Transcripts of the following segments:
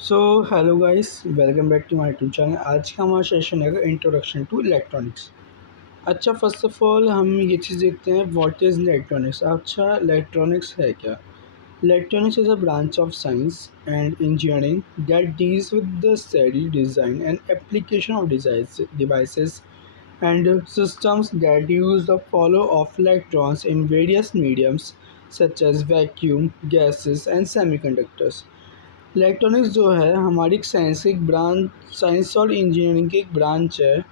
So hello guys, welcome back to my YouTube channel. आज का हमारा सेशन है इंट्रोडक्शन टू इलेक्ट्रॉनिक्स। अच्छा, फर्स्ट ऑफ ऑल हम ये चीज़ देखते हैं, व्हाट इज़ इलेक्ट्रॉनिक्स। अच्छा, इलेक्ट्रॉनिक्स है क्या? Electronics is a branch of science and engineering that deals with the study, design and application of devices and systems that use the flow of electrons in various mediums such as vacuum, gases and semiconductors। Electronics जो है हमारी एक science की एक branch, science और engineering की एक branch है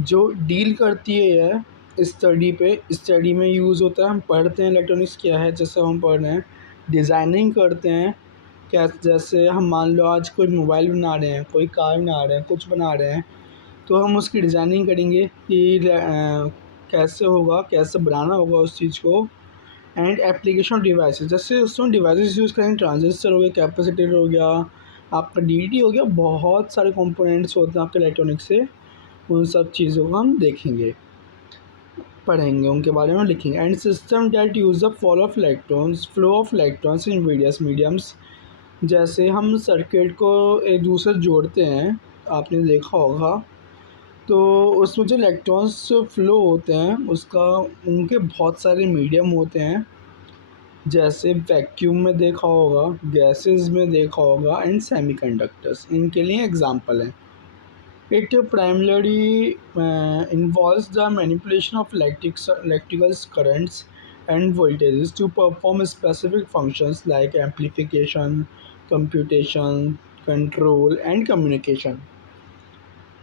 जो डील करती है स्टडी में यूज़ होता है। हम पढ़ते हैं इलेक्ट्रॉनिक्स क्या है, जैसे हम पढ़ रहे हैं डिज़ाइनिंग करते हैं। क्या जैसे हम मान लो आज कोई मोबाइल बना रहे हैं, कोई कार बना रहे हैं, कुछ बना रहे हैं, तो हम उसकी डिज़ाइनिंग करेंगे कि कैसे होगा, कैसे बनाना होगा उस चीज़ को। एंड एप्लीकेशन डिवाइसेस, जैसे उसमें डिवाइसेस यूज़ करेंगे, ट्रांजिस्टर हो गया, कैपेसिटर हो गया, आपका डीटी हो गया, बहुत सारे कंपोनेंट्स होते हैं आपके इलेक्ट्रॉनिक्स से। उन सब चीज़ों को हम देखेंगे, पढ़ेंगे, उनके बारे में लिखेंगे। And system that use the flow of electrons in various mediums. जैसे हम सर्किट को एक दूसरे से जोड़ते हैं, आपने देखा होगा, तो उसमें जो इलेक्ट्रॉन्स फ्लो होते हैं उसका, उनके बहुत सारे मीडियम होते हैं। जैसे वैक्यूम में देखा होगा, गैसेस में देखा होगा एंड सेमीकंडक्टर्स, इनके लिए एग्जांपल हैं। It primary involves the manipulation of electrical currents and voltages to perform specific functions like amplification, computation, control and communication.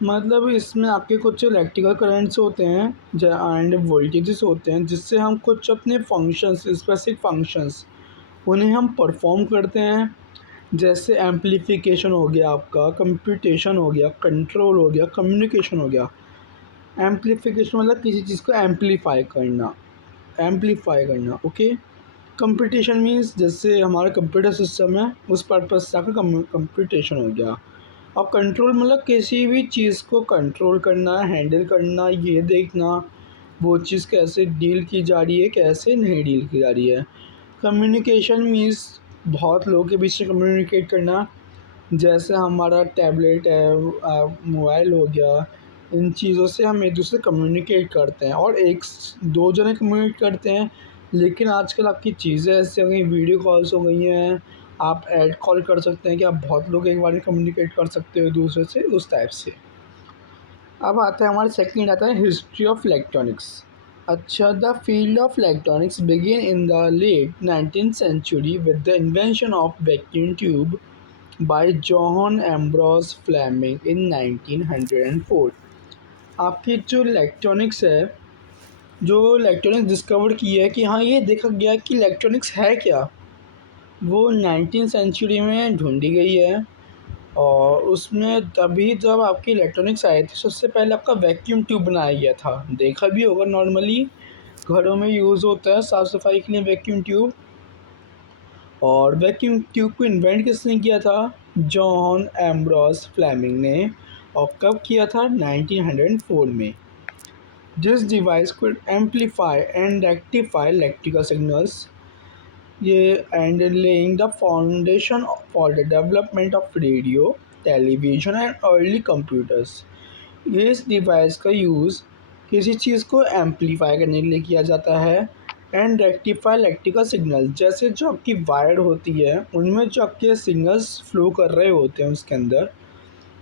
मतलब इसमें आपके कुछ इलेक्ट्रिकल करंट्स होते हैं एंड वोल्टेजेस होते हैं, जिससे हम कुछ अपने फंक्शंस, स्पेसिफिक फंक्शंस, उन्हें हम परफॉर्म करते हैं। जैसे एम्पलीफिकेशन हो गया, आपका कंप्यूटेशन हो गया, कंट्रोल हो गया, कम्युनिकेशन हो गया। एम्पलीफिकेशन मतलब किसी चीज़ को एम्पलीफाई करना, ओके। कंप्यूटेशन मीन्स जैसे हमारा कंप्यूटर सिस्टम है, उस पर्पज से आपका कंप्यूटेशन हो गया। और कंट्रोल मतलब किसी भी चीज़ को कंट्रोल करना, हैंडल करना, ये देखना वो चीज़ कैसे डील की जा रही है, कैसे नहीं डील की जा रही है। कम्युनिकेशन मीन्स बहुत लोगों के बीच में कम्युनिकेट करना। जैसे हमारा टैबलेट है, मोबाइल हो गया, इन चीज़ों से हम एक दूसरे से कम्युनिकेट करते हैं, और एक दो जने कम्युनिकेट करते हैं। लेकिन आजकल आपकी चीज़ें ऐसी हो गई, वीडियो कॉल्स हो गई हैं, आप ऐड कॉल कर सकते हैं कि आप बहुत लोग एक बार में कम्युनिकेट कर सकते हो एक दूसरे से, उस टाइप से। अब आता है हमारा सेकंड, आता है हिस्ट्री ऑफ इलेक्ट्रॉनिक्स। अच्छा, the field of electronics begin in the late 19th century with the invention of vacuum tube by John Ambrose Fleming in 1904। आपकी जो इलेक्ट्रॉनिक्स है, जो इलेक्ट्रॉनिक्स डिस्कवर की है कि हाँ, ये देखा गया कि इलेक्ट्रॉनिक्स है क्या, वो 19th सेंचुरी में ढूंढी गई है। और उसमें तभी जब आपकी इलेक्ट्रॉनिक्स आए थे, सबसे पहले आपका वैक्यूम ट्यूब बनाया गया था। देखा भी होगा, नॉर्मली घरों में यूज़ होता है साफ़ सफाई के लिए वैक्यूम ट्यूब। और वैक्यूम ट्यूब को इन्वेंट किसने किया था? जॉन एम्ब्रोस फ्लेमिंग ने। और कब किया था? 1904 में। This device could amplify and rectify electrical signals, ये and laying the foundation for the development of radio, television and early computers. ये इस डिवाइस का यूज़ किसी चीज़ को एम्पलीफाई करने के लिए किया जाता है एंड रेक्टिफाई इलेक्ट्रिकल सिग्नल। जैसे जो आपकी वायर होती है, उनमें जो आपके सिग्नल्स फ्लो कर रहे होते हैं उसके अंदर,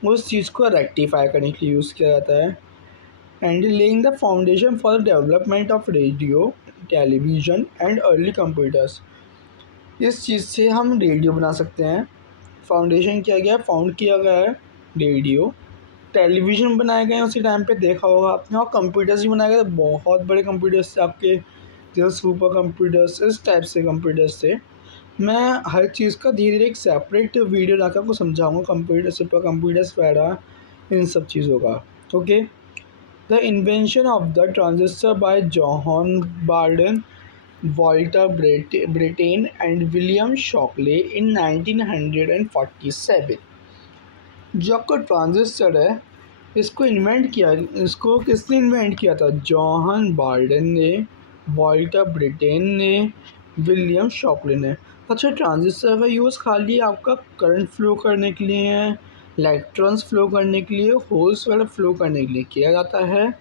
उस चीज़ को रेक्टिफाई करने के लिए यूज़ किया जाता है। And laying the foundation for the development of radio, television and early computers. इस चीज़ से हम रेडियो बना सकते हैं। फाउंडेशन किया गया, फाउंड किया गया है रेडियो। टेलीविज़न बनाए गए हैं उसी टाइम पे, देखा होगा आपने। और कंप्यूटर्स भी बनाए गए थे, बहुत बड़े कंप्यूटर्स थे आपके, जैसे सुपर कंप्यूटर्स, इस टाइप से कंप्यूटर्स थे। मैं हर चीज़ का धीरे धीरे एक सेपरेट वीडियो लाकर आपको समझाऊंगा, कंप्यूटर, सुपर कंप्यूटर्स वगैरह, इन सब चीज़ों का, okay. The invention of the transistor by John Bardeen, Walter Brattain and William Shockley in 1947। जो आपका ट्रांजिस्टर है, इसको किसने इन्वेंट किया था? जॉन बार्डन ने, वॉल्टर ब्रिटेन ने, विलियम शॉकले ने। अच्छा, ट्रांजिस्टर का यूज़ खाली आपका करंट फ्लो करने के लिए है, इलेक्ट्रॉन्स फ्लो करने के लिए, होल्स वगैरह फ्लो करने के लिए किया जाता है।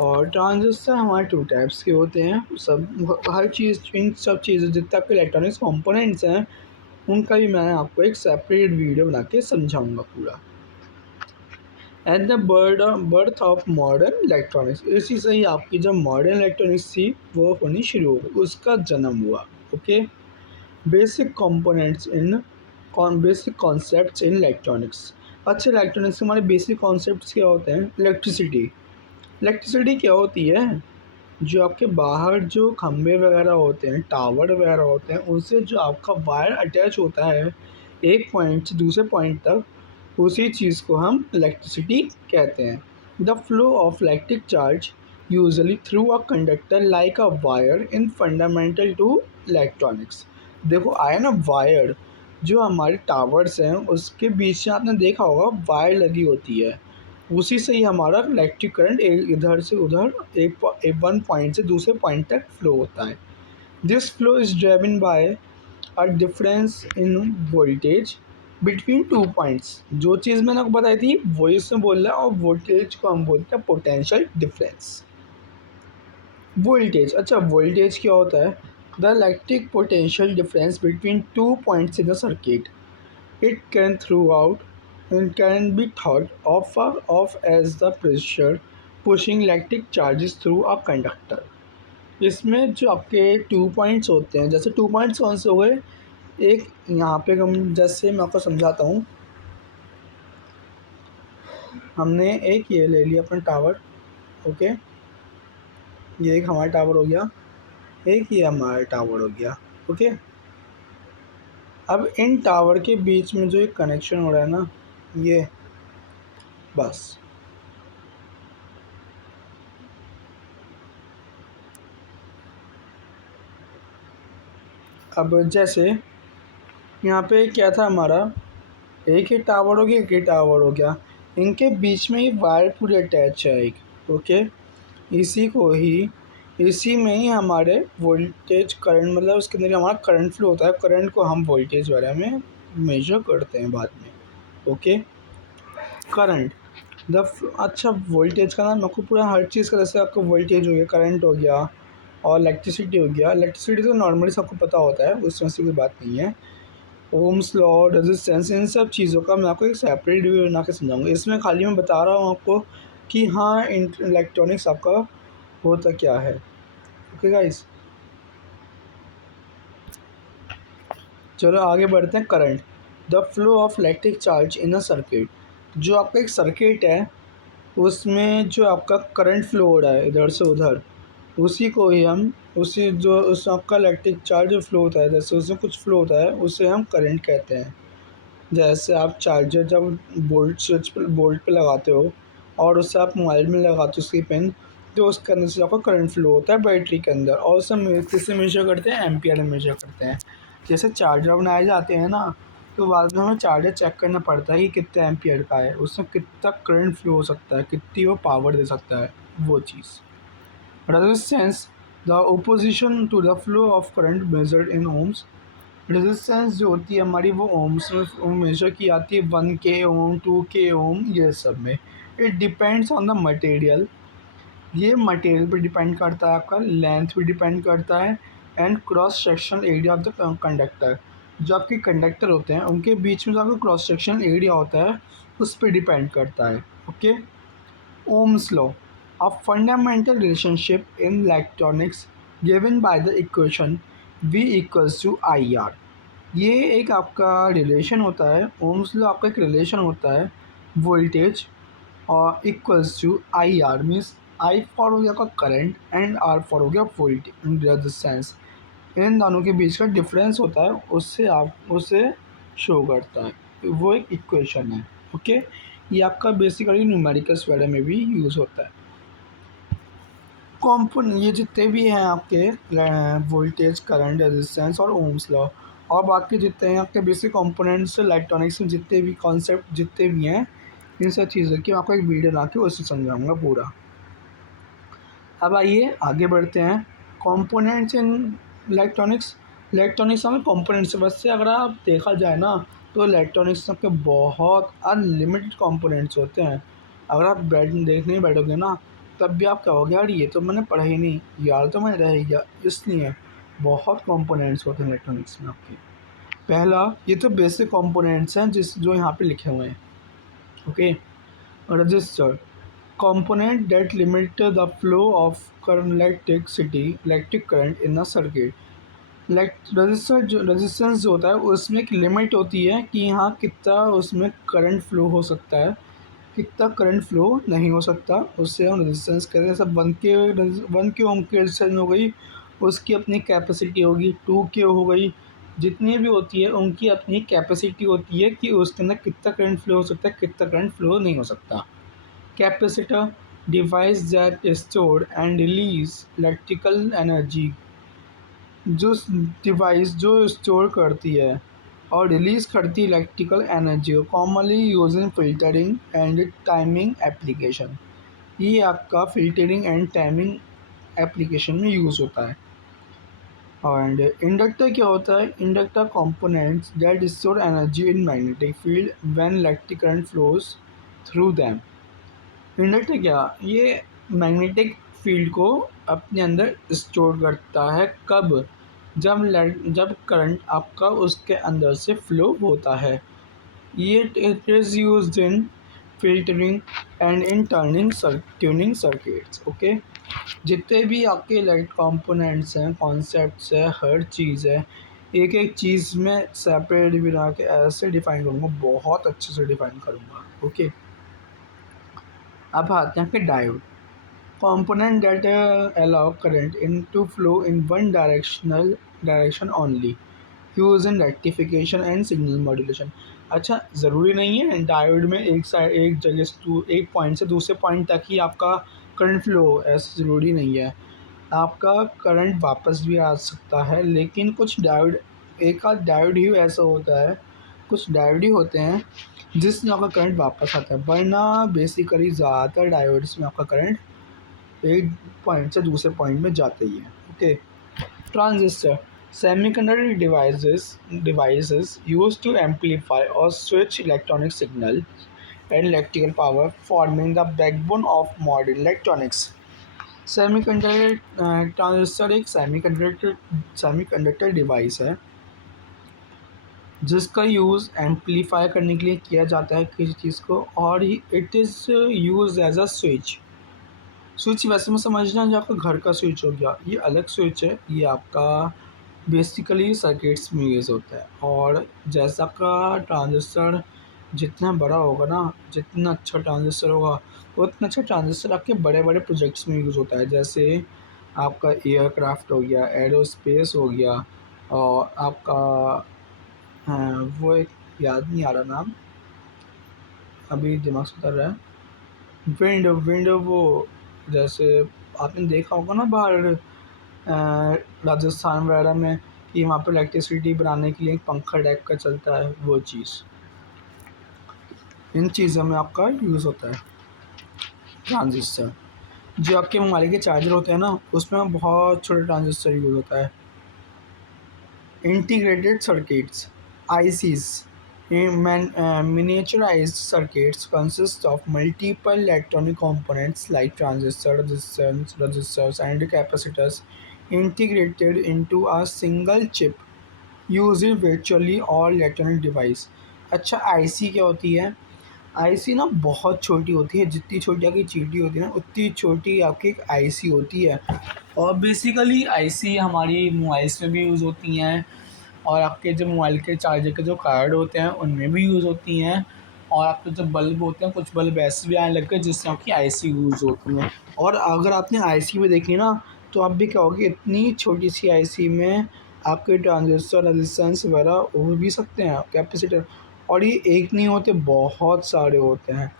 और ट्रांजिस्टर हमारे टू टाइप्स के होते हैं। सब हर चीज़, इन सब चीज़ें जितने आपके इलेक्ट्रॉनिक्स कंपोनेंट्स हैं, उनका भी मैं आपको एक सेपरेट वीडियो बना के समझाऊंगा पूरा। At the birth of modern electronics, इसी से ही आपकी जब मॉडर्न इलेक्ट्रॉनिक्स थी वो होनी शुरू हो गई, उसका जन्म हुआ। Okay. Basic components in basic concepts in electronics. अच्छा, इलेक्ट्रॉनिक्स के हमारे बेसिक कॉन्सेप्ट्स क्या होते हैं? इलेक्ट्रिसिटी। इलेक्ट्रिसिटी क्या होती है? जो आपके बाहर जो खंभे वगैरह होते हैं, टावर वगैरह होते हैं, उनसे जो आपका वायर अटैच होता है एक पॉइंट से दूसरे पॉइंट तक, उसी चीज़ को हम इलेक्ट्रिसिटी कहते हैं। The flow of electric charge usually through a conductor like a wire in fundamental to electronics. देखो आया ना वायर, जो हमारे टावर्स हैं उसके बीच में आपने देखा होगा वायर लगी होती है, उसी से ही हमारा इलेक्ट्रिक करंट इधर से उधर वन पॉइंट से दूसरे पॉइंट तक फ्लो होता है। This flow is driven by a difference in voltage between two points. जो चीज़ मैंने आपको बताई थी वही इसमें बोल रहा है, और वोल्टेज को हम बोलते हैं पोटेंशियल डिफरेंस। वोल्टेज, अच्छा वोल्टेज क्या होता है? The electric potential difference between two points in a circuit. It can throughout and can be thought of as the pressure pushing electric charges through a conductor। इसमें जो आपके two points होते हैं, जैसे टू पॉइंट्स कौन से हो गए? एक यहाँ पे हम, जैसे मैं आपको समझाता हूँ, हमने एक ये ले लिया अपना टावर। ओके, ये एक हमारा टावर हो गया, एक ये हमारा टावर हो गया। ओके, अब इन टावर के बीच में जो एक कनेक्शन हो रहा है ना, ये बस। अब जैसे यहाँ पे क्या था हमारा, एक ही टावर हो गया, एक ही टावर हो गया, इनके बीच में ही वायर पूरी अटैच है एक। ओके, इसी को ही, इसी में ही हमारे वोल्टेज करंट, मतलब उसके अंदर हमारा करंट फ्लो होता है। करंट को हम वोल्टेज वगैरह में मेजर करते हैं बाद में। ओके, करंट द, अच्छा वोल्टेज का ना मैं आपको पूरा हर चीज़ का, जैसे आपका वोल्टेज हो गया, करंट हो गया, और इलेक्ट्रिसिटी हो गया। इलेक्ट्रिसिटी तो नॉर्मली सबको पता होता है, उसमें से कोई बात नहीं है। ओम्स लॉ, रेजिस्टेंस, इन सब चीज़ों का मैं आपको एक सेपरेट वीडियो बना के समझाऊंगा। इसमें खाली मैं बता रहा हूँ आपको कि हाँ इलेक्ट्रॉनिक्स आपका होता क्या है। ओके गाइस, चलो आगे बढ़ते हैं। Current the flow of electric charge in a circuit. जो आपका एक सर्किट है उसमें जो आपका करंट फ्लो हो रहा है इधर से उधर, उसी को ही हम, उसी जो उस आपका इलेक्ट्रिक चार्ज जो फ्लो होता है, जैसे उसमें कुछ फ्लो होता है, उसे हम करंट कहते हैं। जैसे आप चार्जर जब बोल्ट पे लगाते हो और उससे आप मोबाइल में लगाते हो उसकी पिन, तो उसके अंदर से आपका करंट फ्लो होता है बैटरी के अंदर, और उसे किससे मेजर करते हैं? एम्पियर में मेजर करते हैं। जैसे चार्जर बनाए जाते हैं ना, तो बाद में हमें चार्जर चेक करना पड़ता है कि कितने एम्पियर का है, उसमें कितना करंट फ्लो हो सकता है, कितनी वो पावर दे सकता है, वो चीज़। Resistance the opposition to the flow of current measured in ohms. Resistance जो होती है हमारी, वो ओम्स में मेजर की जाती है, 1 k ओम, 2 k ओम, ये सब में। It depends on the material, ये मटेरियल पे डिपेंड करता है, आपका लेंथ पे डिपेंड करता है, and cross section area of the conductor. जो आपके कंडक्टर होते हैं उनके बीच में जो आपका क्रॉस सेक्शन एरिया होता है उस पर डिपेंड करता है। Okay, Ohm's law, a fundamental relationship in electronics given by the equation V equals to IR। ये एक आपका रिलेशन होता है, ओम्स लॉ आपका एक रिलेशन होता है वोल्टेज और equals to I R, means I for हो गया आपका करंट एंड आर फॉर हो गया वोल्टेज रेजिस्टेंस। इन दोनों के बीच का डिफरेंस होता है, उससे आप उसे शो करता है, वो एक इक्वेशन है। ओके, ये आपका बेसिकली न्यूमेरिकल्स वगैरह में भी यूज़ होता है। कॉम्पोन, ये जितने भी हैं आपके वोल्टेज, करंट, रेजिस्टेंस और ओम्स लॉ, और बाकी जितने हैं आपके बेसिक कंपोनेंट्स इलेक्ट्रॉनिक्स में, जितने भी कॉन्सेप्ट जितने भी हैं, इन सब चीज़ों की मैं आपको एक वीडियो बना के उससे समझाऊंगा पूरा। अब आइए आगे बढ़ते हैं। कंपोनेंट्स इन इलेक्ट्रॉनिक्स, इलेक्ट्रॉनिक्स में कंपोनेंट्स वैसे अगर आप देखा जाए ना, तो इलेक्ट्रॉनिक्स के बहुत अनलिमिटेड कंपोनेंट्स होते हैं। अगर आप देखने बैठोगे ना, तब भी आप कहोगे यार ये तो मैंने पढ़ा ही नहीं, यार तो मैंने रह ही गया। इसलिए बहुत कंपोनेंट्स होते हैं इलेक्ट्रॉनिक्स में आपके। पहला, ये तो बेसिक कंपोनेंट्स हैं जिस जो यहाँ पे लिखे हुए हैं। Okay, register component that limit the flow of current electric current in a circuit। Resistance जो होता है उसमें एक लिमिट होती है कि यहाँ कितना उसमें करंट फ्लो हो सकता है, कितना करंट फ्लो नहीं हो सकता, उससे हम रेजिस्टेंस कहते हैं। सब वन के ओम की रेजिस्टेंस हो गई, उसकी अपनी कैपेसिटी होगी। टू के हो गई, जितनी भी होती है उनकी अपनी कैपेसिटी होती है कि उसके अंदर कितना करंट फ्लो हो सकता है, कितना करंट फ्लो नहीं हो सकता। Capacitor device that store and release electrical energy, जो डिवाइस जो स्टोर करती है और रिलीज करती है इलेक्ट्रिकल एनर्जी को, commonly use in filtering and timing application. ये आपका फिल्टरिंग एंड टाइमिंग एप्लीकेशन में यूज़ होता है। और इंडक्टर क्या होता है? Inductor components that store energy in magnetic field when electric current flows through them. Inductor क्या, ये मैग्नेटिक फील्ड को अपने अंदर स्टोर करता है। कब? जब करंट आपका उसके अंदर से फ्लो होता है। ये it is used in filtering and in tuning circuits. Okay, जितने भी आपके इलेक्ट्रिक कंपोनेंट्स हैं, कॉन्सेप्ट्स है, हर चीज़ है, एक एक चीज़ में सेपरेट बना के ऐसे डिफाइन करूँगा, बहुत अच्छे से डिफाइन करूँगा। ओके, अब आते हैं कि diode component that allow current in to flow in one direction only, use in rectification and signal modulation। अच्छा, ज़रूरी नहीं है डायोड में एक जगह से एक पॉइंट से दूसरे पॉइंट तक ही आपका करंट फ्लो हो, ऐसा ज़रूरी नहीं है। आपका करंट वापस भी आ सकता है, लेकिन कुछ डायोड, एक आध डायोड ही ऐसा होता है, कुछ डायोड ही होते हैं जिसमें आपका करंट वापस आता है, वरना बेसिकली ज़्यादातर डायोड्स में आपका करंट एक पॉइंट से दूसरे पॉइंट में जाते ही है। Okay, transistor semiconductor devices used to amplify और switch electronic signal and electrical power, forming the backbone of modern electronics. Semiconductor transistor एक सेमीकंडक्टर डिवाइस है जिसका यूज़ एम्पलीफाई करने के लिए किया जाता है किसी चीज़ को, और it is use as a switch. वैसे में समझना जो आपका घर का स्विच हो गया, ये अलग स्विच है। ये आपका बेसिकली सर्किट्स में यूज़ होता है। और जैसा का ट्रांजिस्टर जितना बड़ा होगा ना, जितना अच्छा ट्रांजिस्टर होगा, उतना अच्छा ट्रांजिस्टर आपके बड़े बड़े प्रोजेक्ट्स में यूज़ होता है। जैसे आपका एयरक्राफ्ट हो गया, एरोस्पेस हो गया, और आपका वो एक याद नहीं आ रहा नाम, अभी दिमाग से उतर रहा है। विंड वो, जैसे आपने देखा होगा ना बाहर राजस्थान वगैरह में, कि वहाँ पर इलेक्ट्रिसिटी बनाने के लिए एक पंखा टाइप का चलता है, वो चीज़, इन चीज़ों में आपका यूज़ होता है ट्रांजिस्टर। जो आपके मोबाइल के चार्जर होते हैं ना, उसमें बहुत छोटा ट्रांजिस्टर यूज़ होता है। Integrated circuits ICs, miniaturized circuits consist of multiple electronic components like resistors, and capacitors integrated into a single chip used in virtually all electronic device। अच्छा, IC क्या होती है? आईसी ना बहुत छोटी होती है, जितनी छोटी आपकी चींटी होती है ना, उतनी छोटी आपकी एक आईसी होती है। और बेसिकली आईसी हमारी मोबाइल्स में भी यूज़ होती हैं, और आपके जो मोबाइल के चार्जर के जो कार्ड होते हैं उनमें भी यूज़ होती हैं, और आपके जो बल्ब होते हैं, कुछ बल्ब ऐसे भी आने लग गए जिससे आपकी आईसी यूज़ होती हैं। और अगर आपने आईसी में देखी ना, तो आप भी कहोगे इतनी छोटी सी आईसी में आपके ट्रांजिस्टर, रेजिस्टेंस वगैरह हो भी सकते हैं, कैपेसिटर। और ये एक नहीं होते, बहुत सारे होते हैं।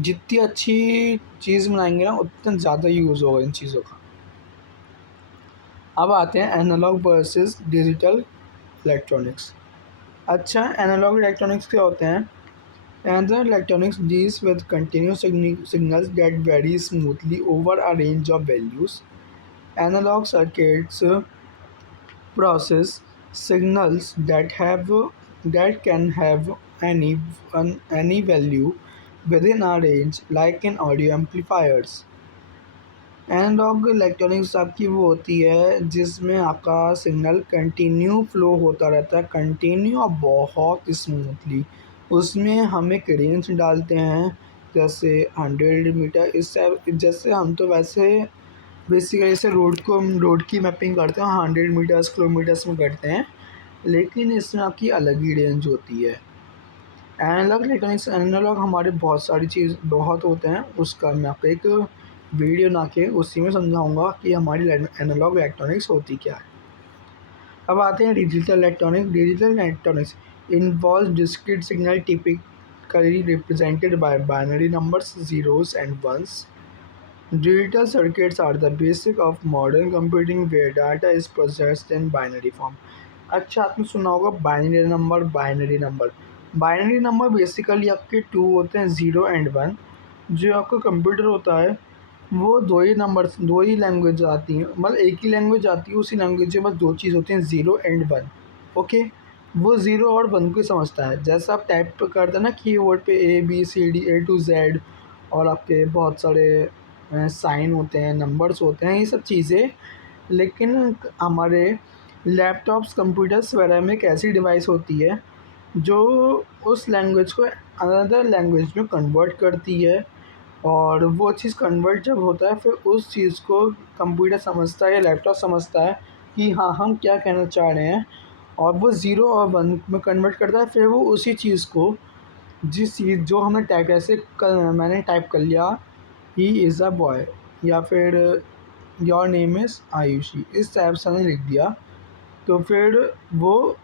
जितनी अच्छी चीज़ बनाएंगे ना, उतना ज़्यादा यूज़ होगा इन चीज़ों का। अब आते हैं एनालॉग वर्सेस डिजिटल इलेक्ट्रॉनिक्स। अच्छा, एनालॉग इलेक्ट्रॉनिक्स क्या होते हैं? Analogue electronics deals with continuous signals that vary smoothly over a range of values. Analogue circuits process signals that can have any value within a range, like in audio amplifiers. Analogue electronics आपकी वो होती है जिसमें आपका signal continue flow होता रहता है, continue और बहुत स्मूथली। उसमें हम एक रेंज डालते हैं, जैसे 100 मीटर। इस टाइप जैसे हम तो वैसे बेसिकली जैसे रोड की मैपिंग करते हैं 100 मीटर्स किलोमीटर्स में करते हैं, लेकिन इसमें आपकी अलग ही रेंज होती है। एनालॉग इलेक्ट्रॉनिक्स एनालॉग हमारे बहुत सारी चीज़ बहुत होते हैं, उसका मैं आपको एक वीडियो बना के उसी में समझाऊंगा कि हमारी एनालॉग इलेक्ट्रॉनिक्स होती क्या है। अब आते हैं digital electronics. Digital electronics involve discrete signal typically represented by binary numbers zeros and ones. Digital circuits are the basic of modern computing where data is processed in binary form. अच्छा, आपने सुना होगा बाइनरी नंबर बेसिकली आपके to होते हैं, zero and one. जो आपका computer होता है वो दो ही लैंग्वेज आती हैं, मतलब एक ही लैंग्वेज आती है, उसी लैंग्वेज में बस दो चीज़ होती हैं, ज़ीरो एंड वन। ओके, वो ज़ीरो और वन को समझता है। जैसा आप टाइप करते हैं ना कीबोर्ड पे ABCD A to Z, और आपके बहुत सारे साइन होते हैं, नंबर्स होते हैं, ये सब चीज़ें। लेकिन हमारे लैपटॉप्स कंप्यूटर्स वगैरह में एक ऐसी डिवाइस होती है जो उस लैंग्वेज को अनदर लैंग्वेज में कन्वर्ट करती है, और वो चीज़ कन्वर्ट जब होता है फिर उस चीज़ को कंप्यूटर समझता है या लैपटॉप समझता है कि हाँ हम क्या कहना चाह रहे हैं, और वो ज़ीरो और वन में कन्वर्ट करता है। फिर वो उसी चीज़ को, जिस चीज़ जो हमने टाइप ऐसे मैंने टाइप कर लिया ही इज़ अ बॉय, या फिर योर नेम इज़ आयुषी, इस टाइप से हमने लिख दिया, तो फिर वो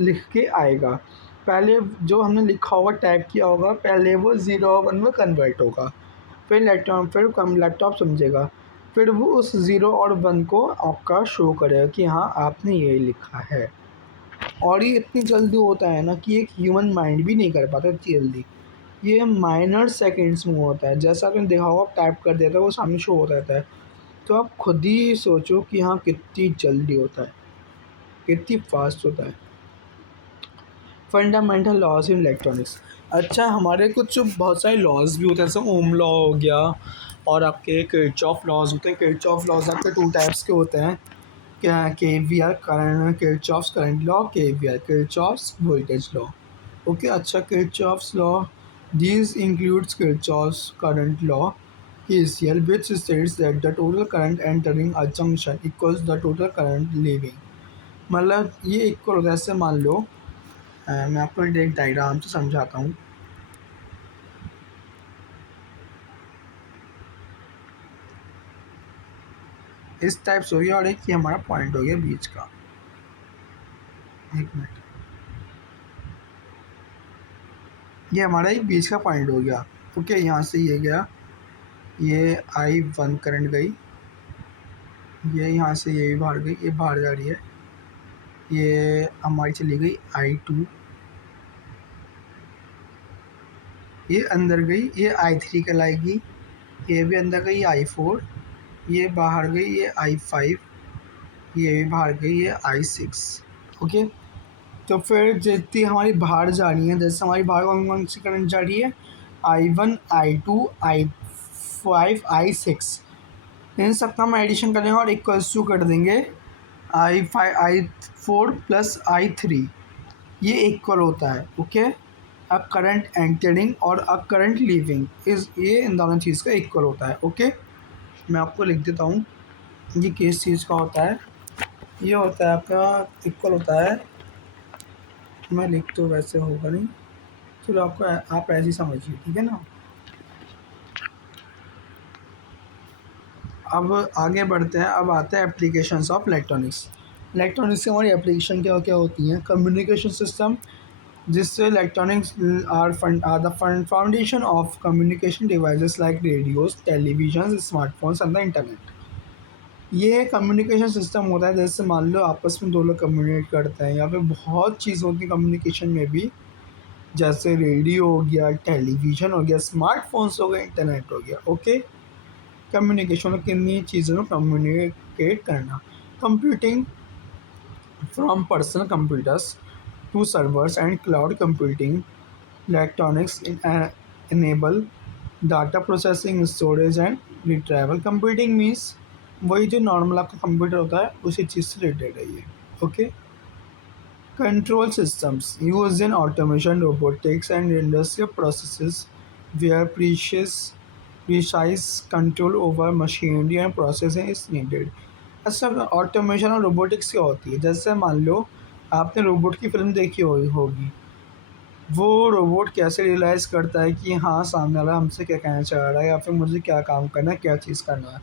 लिख के आएगा। पहले जो हमने लिखा होगा, टाइप किया होगा, पहले वो ज़ीरो और वन में कन्वर्ट होगा, फिर लैपटॉप समझेगा, फिर वो उस ज़ीरो और वन को आपका शो करेगा कि हाँ आपने ये लिखा है। और ये इतनी जल्दी होता है ना कि एक ह्यूमन माइंड भी नहीं कर पाता इतनी जल्दी। ये माइनर सेकंड्स में होता है। जैसा आपने देखा होगा, आप टाइप कर देता है वो सामने शो होता रहता है। तो आप खुद ही सोचो कि हाँ कितनी जल्दी होता है, कितनी फास्ट होता है। Fundamental laws in electronics. अच्छा, हमारे कुछ बहुत सारे लॉज भी होते हैं, जैसे ओम लॉ हो गया, और आपके किरचॉफ लॉज होते हैं। किरचॉफ लॉज आपके टू टाइप्स के होते हैं, क्या KVL current, Kirchhoff's current law, KVL Kirchhoff's voltage law. Okay, अच्छा, Kirchhoff's law, these includes Kirchhoff's current law KCL, which states that the total current entering a junction equals the total current leaving। मतलब ये equal होता है, ऐसे मान लो, मैं आपको एक डायग्राम से समझाता हूँ। इस टाइप से हो गया, और एक ये हमारा पॉइंट हो गया बीच का। एक मिनट, ये हमारा एक बीच का पॉइंट हो गया। ओके, यहाँ से ये गया, ये I1 करंट गई, ये यहाँ से ये भी बाहर गई, ये बाहर जा रही है, ये हमारी चली गई I2, ये अंदर गई, ये I3 कहलाएगी, ये भी अंदर गई I4, ये बाहर गई, ये I5, ये भी बाहर गई, ये I6। ओके, तो फिर जितनी हमारी बाहर जा रही है, जैसे हमारी बाहर कौन कौन सी करंट जा रही है, I1 I2 I5 I6, इन सबका हम एडिशन करेंगे और इक्वल्स टू कर देंगे I5 I4 प्लस I3, ये इक्वल होता है। ओके, अ करंट एंटरिंग और अ करंट लीविंग इस ये इन दोनों चीज़ का इक्वल होता है। ओके, मैं आपको लिख देता हूँ ये किस चीज़ का होता है। ये होता है आपका इक्वल होता है, मैं लिख तो वैसे होगा नहीं, चलो आपको आप ऐसे ही समझिए, ठीक है ना। अब आगे बढ़ते हैं, अब आते हैं एप्लीकेशंस ऑफ इलेक्ट्रॉनिक्स। इलेक्ट्रॉनिक्स से हमारी एप्लीकेशन क्या क्या होती हैं। कम्युनिकेशन सिस्टम, जिससे electronics are the foundation of communication devices like radios, television, smartphones and the internet. ये कम्युनिकेशन सिस्टम होता है, जैसे मान लो आपस में दो लोग कम्युनिकेट करते हैं, या फिर बहुत चीज़ होती है कम्युनिकेशन में भी, जैसे रेडियो हो गया, टेलीविज़न हो गया, स्मार्टफ़ोन्स हो गए, इंटरनेट हो गया। ओके, कम्युनिकेशन किन्हीं चीज़ों में कम्युनिकेट करना। Computing From personal computers to servers and cloud computing, electronics enable data processing, storage and retrieval. Computing means वही जो नॉर्मल आपका कंप्यूटर होता है उसी चीज़ से रिलेटेड है ये. Okay. Control systems used in automation, robotics, and industrial processes where precise control over machinery and processing is needed. अच्छा, ऑटोमेशन और रोबोटिक्स क्या होती है? जैसे मान लो आपने रोबोट की फिल्म देखी होगी. वो रोबोट कैसे रियलाइज़ करता है कि हाँ, सामने वाला हमसे क्या कहना चाह रहा है या फिर मुझे क्या काम करना है, क्या चीज़ करना है.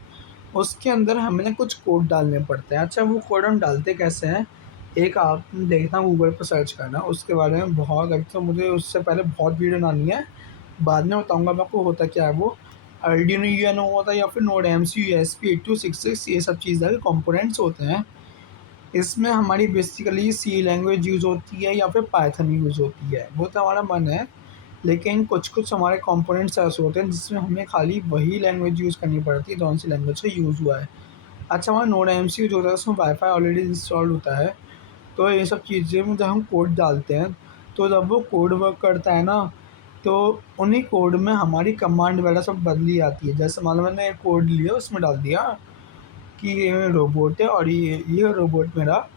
उसके अंदर हमें कुछ कोड डालने पड़ते हैं. अच्छा, वो कोड हम डालते कैसे हैं? एक आप देखना, गूगल पर सर्च करना, उसके बारे में बहुत अच्छा, मुझे उससे पहले बहुत वीडियो बनानी है, बाद में बताऊँगा मैं आपको होता क्या है वो. आर्डिनो यूएनओ होता है या फिर नोड एमसी यूएसपी 8266, ये सब चीज़ें कंपोनेंट्स होते हैं. इसमें हमारी बेसिकली सी लैंग्वेज यूज़ होती है या फिर पाइथन यूज़ होती है, वो तो हमारा मन है. लेकिन कुछ हमारे कंपोनेंट्स ऐसे होते हैं जिसमें हमें खाली वही लैंग्वेज यूज़ करनी पड़ती है जौन सी लैंग्वेज से यूज़ हुआ है. अच्छा, हमारा नोड एमसी जो होता है उसमें वाईफाई ऑलरेडी इंस्टॉल्ड होता है. तो ये सब चीज़ें में जब हम कोड डालते हैं तो जब वो कोड वर्क करता है ना, तो उन्हीं कोड में हमारी कमांड वगैरह सब बदली आती है. जैसे मान लो मैंने एक कोड लिया, उसमें डाल दिया कि ये रोबोट है और ये रोबोट मेरा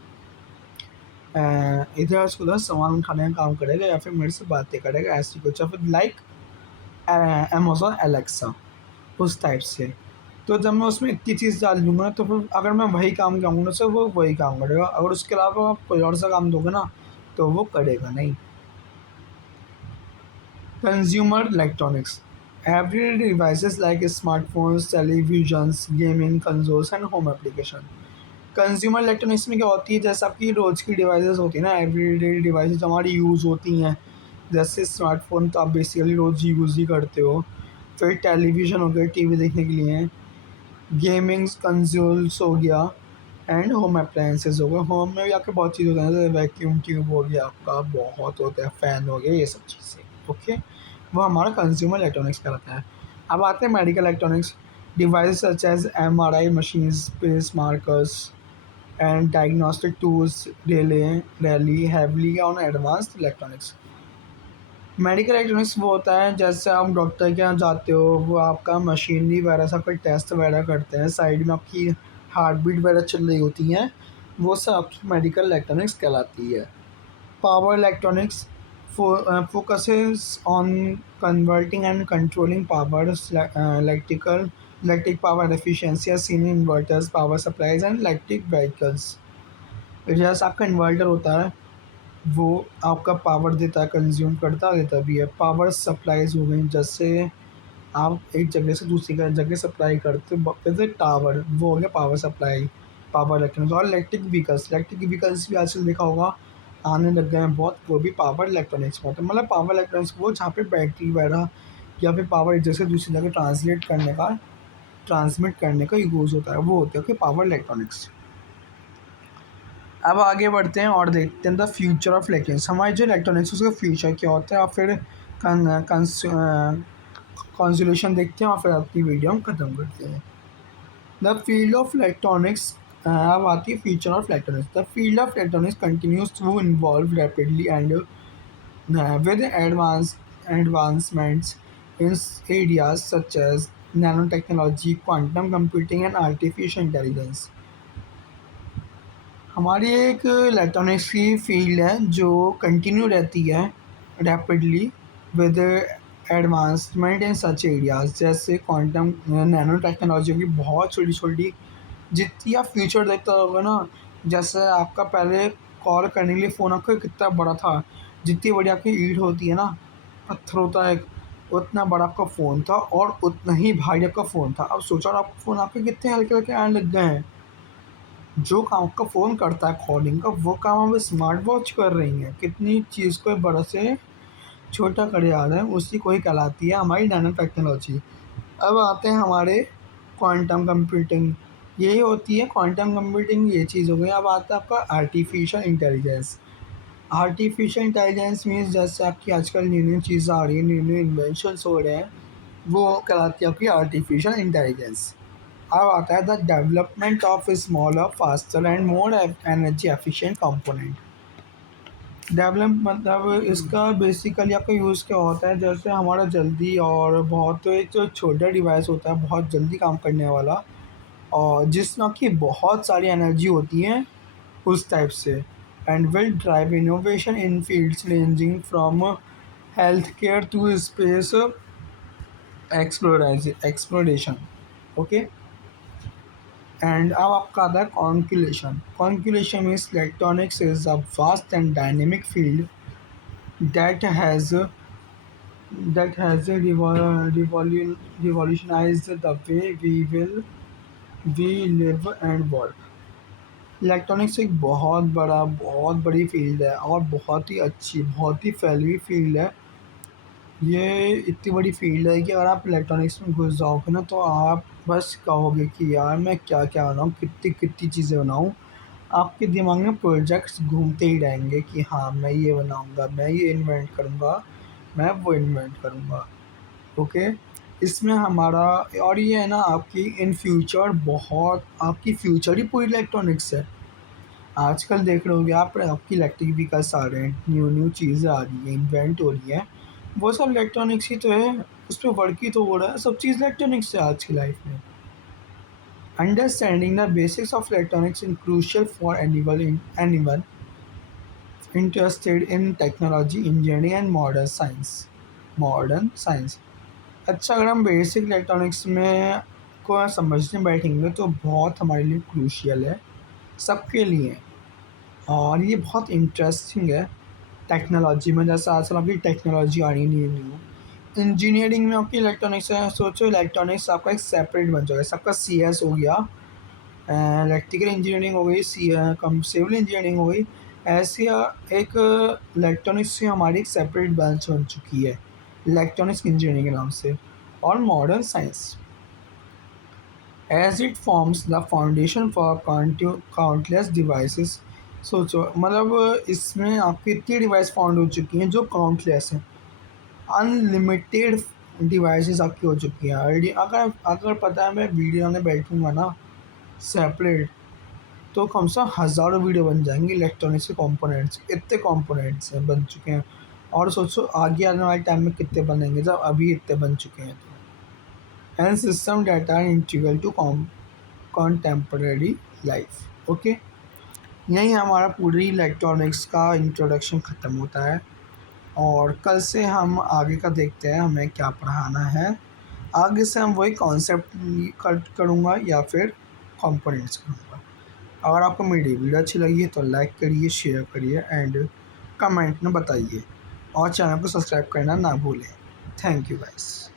इधर से उधर सामान उठाने का काम करेगा या फिर मेरे से बातें करेगा, ऐसी कुछ, या फिर लाइक अमेज़न एलेक्सा, उस टाइप से. तो जब मैं उसमें इतनी चीज़ डाल दूँगा तो फिर अगर मैं वही काम कहूँगा तो वो वही काम करेगा. अगर उसके अलावा आप कोई और सा काम दोगे ना तो वो करेगा नहीं. Consumer electronics everyday devices like smartphones, televisions, gaming consoles and home application. Consumer electronics में क्या होती है? जैसे आपकी रोज़ की डिवाइसेस होती है ना, एवरीडे डिवाइसेस हमारी यूज़ होती हैं. जैसे स्मार्टफोन तो आप बेसिकली रोज़ यूज़ ही करते हो. फिर टेलीविज़न हो गया, टीवी देखने के लिए. गेमिंग्स कंसोल्स हो गया एंड होम अप्लायंसेस हो गए. होम में भी आपके बहुत चीज़ होता है, जैसे वैक्यूम ट्यूब हो गया आपका, बहुत होता है, फ़ैन हो गया, ये सब चीज़ें. ओके, वो हमारा कंज्यूमर इलेक्ट्रॉनिक्स कहलाता है. अब आते हैं medical electronics. Device such as MRI machines, pacemakers and diagnostic tools rely heavily on advanced electronics. Medical electronics वो होता है जैसे आप डॉक्टर के यहाँ जाते हो, वो आपका मशीनरी वगैरह सब कोई टेस्ट वगैरह करते हैं, साइड में आपकी हार्ट बीट वगैरह चल रही होती हैं, वो सब आपकी मेडिकल इलेक्ट्रॉनिक्स कहलाती है. Power electronics focuses on converting and controlling power, electric power efficiency as seen in inverters, power supplies and electric vehicles. जैसे आपका इन्वर्टर होता है, वो आपका पावर देता है, कंज्यूम करता देता भी है. पावर सप्लाईज हो गई, जैसे आप एक जगह से दूसरी जगह सप्लाई करते हो, जैसे टावर, वो हो गया पावर सप्लाई, पावर इलेक्ट्रॉनिक्स. और इलेक्ट्रिक व्हीकल्स भी आजकल देखा होगा आने लग गए हैं बहुत, वो भी पावर इलेक्ट्रॉनिक्स में होते हैं. मतलब पावर इलेक्ट्रॉनिक्स वो जहाँ पे बैटरी वगैरह या फिर पावर एक जगह से दूसरी जगह ट्रांसमिट करने का यूज़ होता है, वो होते हैं कि पावर इलेक्ट्रॉनिक्स. अब आगे बढ़ते हैं और देखते हैं द फ्यूचर ऑफ इलेक्ट्रॉनिक्स. हमारी जो इलेक्ट्रॉनिक्स उसका फ्यूचर क्या होता है, और फिर कॉन्सोल्यूशन देखते हैं और फिर अपनी वीडियो हम ख़त्म करते हैं. The field of electronics. अब आती है future of electronics. The field of electronics continues to involve rapidly and with advancements in areas such as nanotechnology, quantum computing and artificial intelligence. हमारी एक इलेक्ट्रॉनिक्स की फील्ड है जो कंटिन्यू रहती है rapidly with advancement in such areas, जैसे quantum nano technology की बहुत छोटी छोटी, जितनी आप फ्यूचर देखते होगा ना, जैसे आपका पहले कॉल करने के लिए फ़ोन आपका कितना बड़ा था, जितनी बड़ी आपकी ईंट होती है ना, पत्थर होता है, उतना बड़ा आपका फ़ोन था और उतना ही भारी आपका फ़ोन था. अब सोचो आपका फ़ोन आपके कितने हल्के हल्के आने लग गए हैं. जो काम आपका फ़ोन करता है कॉलिंग का, वो काम अब स्मार्ट वॉच कर रही है. कितनी चीज़ को बड़ा से छोटा कर जा रहे हैं, उसी को ही कहलाती है हमारी नैनो टेक्नोलॉजी. अब आते हैं हमारे क्वांटम कंप्यूटिंग. यही होती है क्वांटम कंप्यूटिंग, ये चीज़ हो गई. अब आता है आपका artificial intelligence. Artificial intelligence means जैसे आपकी आजकल न्यू न्यू चीज़ें आ रही हैं, न्यू न्यू इन्वेंशंस हो रहे हैं, वो कहलाती है आपकी आर्टिफिशियल इंटेलिजेंस. अब आता है the development of smaller faster and more energy efficient component. Develop मतलब इसका बेसिकली आपका यूज़ क्या होता है, जैसे हमारा जल्दी और बहुत एक जो छोटा डिवाइस होता है बहुत जल्दी काम करने वाला और जिसमें की बहुत सारी एनर्जी होती है उस टाइप से, and will drive innovation in fields ranging from health care to space exploration. Okay, and अब आपका आता है conclusion. Conclusion means electronics is a vast and dynamic field that has revolutionized the way we live and work। Electronics एक बहुत बड़ी field है और बहुत ही अच्छी बहुत ही फैली हुई फील्ड है। ये इतनी बड़ी फील्ड है कि अगर आप इलेक्ट्रॉनिक्स में घुस जाओगे ना तो आप बस कहोगे कि यार मैं क्या क्या बनाऊँ, कितनी कितनी चीज़ें बनाऊँ। आपके दिमाग में प्रोजेक्ट्स घूमते ही रहेंगे कि हाँ मैं ये बनाऊँगा, मैं ये इन्वेंट करूँगा, मैं वो इन्वेंट करूँगा। ओके, इसमें हमारा और ये है ना आपकी इन फ्यूचर बहुत आपकी फ्यूचर ही पूरी इलेक्ट्रॉनिक्स है। आजकल देख रहे होगे आप आपकी इलेक्ट्रिक व्हीकल्स आ रहे हैं, न्यू न्यू चीज़ें आ रही हैं, इन्वेंट हो रही हैं, वो सब इलेक्ट्रॉनिक्स ही तो है। उस पर वर्क ही तो हो रहा है, सब चीज़ इलेक्ट्रॉनिक्स है आज की लाइफ में। Understanding the basics of electronics in crucial for anyone interested in technology, engineering and modern science। अच्छा, अगर हम बेसिक इलेक्ट्रॉनिक्स में को समझने बैठेंगे तो बहुत हमारे लिए क्रूशियल है, सबके लिए। और ये बहुत इंटरेस्टिंग है टेक्नोलॉजी में, जैसे आजकल आपकी टेक्नोलॉजी आ रही है न्यू न्यू। इंजीनियरिंग में आपकी इलेक्ट्रॉनिक्स है, सोचो इलेक्ट्रॉनिक्स आपका एक सेपरेट बन जाएगा, सबका सी एस हो गया, इलेक्ट्रिकल इंजीनियरिंग हो गई, कम सिविल इंजीनियरिंग हो गई। ऐसी एक इलेक्ट्रॉनिक्स से हमारी एक सेपरेट ब्रांच बन चुकी है इलेक्ट्रॉनिक्स इंजीनियरिंग के नाम से। और modern science as it forms the foundation for countless devices. सोचो मतलब इसमें आपकी इतनी डिवाइस फाउंड हो चुकी हैं जो काउंटलेस हैं, अनलिमिटेड डिवाइसेस आपकी हो चुकी हैं ऑलरेडी। अगर अगर पता है मैं वीडियो में बैठूंगा ना सेपरेट, तो कम से कम हज़ारों वीडियो बन जाएंगे इलेक्ट्रॉनिक्स के कंपोनेंट्स, इतने कंपोनेंट्स हैं बन चुके हैं। और सोचो आगे आने वाले टाइम में कितने बनेंगे जब अभी इतने बन चुके हैं तो। And system data are integral to contemporary life. Okay, यही हमारा पूरी इलेक्ट्रॉनिक्स का इंट्रोडक्शन ख़त्म होता है और कल से हम आगे का देखते हैं हमें क्या पढ़ाना है। आगे से हम वही कॉन्सेप्ट करूँगा या फिर कंपोनेंट्स करूँगा। अगर आपको मेरी वीडियो अच्छी लगी है तो लाइक करिए, शेयर करिए एंड कमेंट में बताइए और चैनल को सब्सक्राइब करना ना भूलें। Thank you guys.